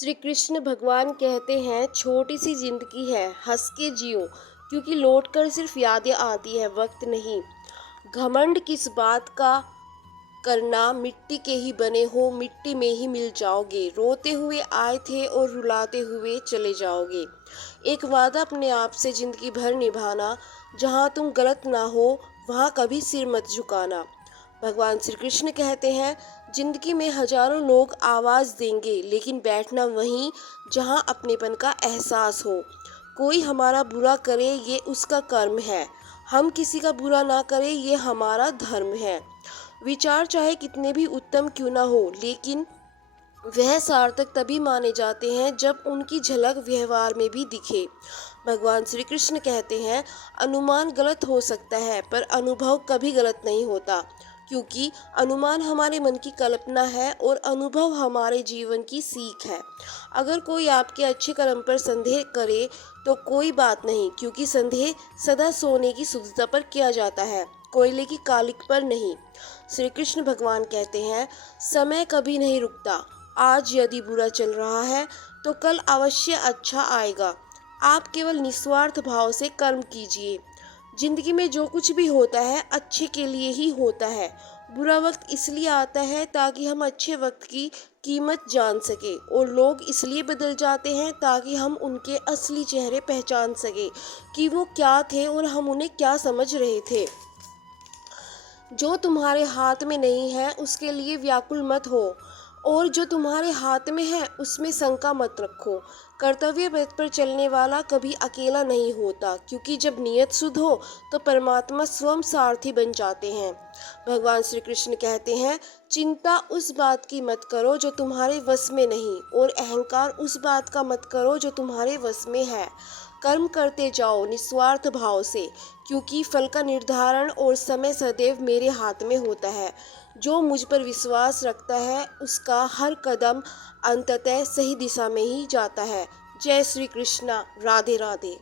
श्री कृष्ण भगवान कहते हैं छोटी सी जिंदगी है, हंस के जियो, क्योंकि लौट कर सिर्फ यादें आती है, वक्त नहीं। घमंड किस बात का करना, मिट्टी के ही बने हो, मिट्टी में ही मिल जाओगे। रोते हुए आए थे और रुलाते हुए चले जाओगे। एक वादा अपने आप से जिंदगी भर निभाना, जहाँ तुम गलत ना हो वहाँ कभी सिर मत झुकाना। भगवान श्री कृष्ण कहते हैं जिंदगी में हजारों लोग आवाज़ देंगे, लेकिन बैठना वहीं जहाँ अपनेपन का एहसास हो। कोई हमारा बुरा करे ये उसका कर्म है, हम किसी का बुरा ना करें ये हमारा धर्म है। विचार चाहे कितने भी उत्तम क्यों ना हो, लेकिन वह सार्थक तभी माने जाते हैं जब उनकी झलक व्यवहार में भी दिखे। भगवान श्री कृष्ण कहते हैं अनुमान गलत हो सकता है पर अनुभव कभी गलत नहीं होता, क्योंकि अनुमान हमारे मन की कल्पना है और अनुभव हमारे जीवन की सीख है। अगर कोई आपके अच्छे कर्म पर संदेह करे तो कोई बात नहीं, क्योंकि संदेह सदा सोने की शुद्धता पर किया जाता है, कोयले की कालिक पर नहीं। श्री कृष्ण भगवान कहते हैं समय कभी नहीं रुकता। आज यदि बुरा चल रहा है तो कल अवश्य अच्छा आएगा। आप केवल निस्वार्थ भाव से कर्म कीजिए। जिंदगी में जो कुछ भी होता है अच्छे के लिए ही होता है। बुरा वक्त इसलिए आता है ताकि हम अच्छे वक्त की कीमत जान सके, और लोग इसलिए बदल जाते हैं ताकि हम उनके असली चेहरे पहचान सके कि वो क्या थे और हम उन्हें क्या समझ रहे थे। जो तुम्हारे हाथ में नहीं है उसके लिए व्याकुल मत हो, और जो तुम्हारे हाथ में है उसमें शंका मत रखो। कर्तव्य पथ पर चलने वाला कभी अकेला नहीं होता, क्योंकि जब नियत शुद्ध हो तो परमात्मा स्वयं सारथी बन जाते हैं। भगवान श्री कृष्ण कहते हैं चिंता उस बात की मत करो जो तुम्हारे वश में नहीं, और अहंकार उस बात का मत करो जो तुम्हारे वश में है। कर्म करते जाओ निस्वार्थ भाव से, क्योंकि फल का निर्धारण और समय सदैव मेरे हाथ में होता है। जो मुझ पर विश्वास रखता है उसका हर कदम अंततः सही दिशा में ही जाता है। जय श्री कृष्णा। राधे राधे।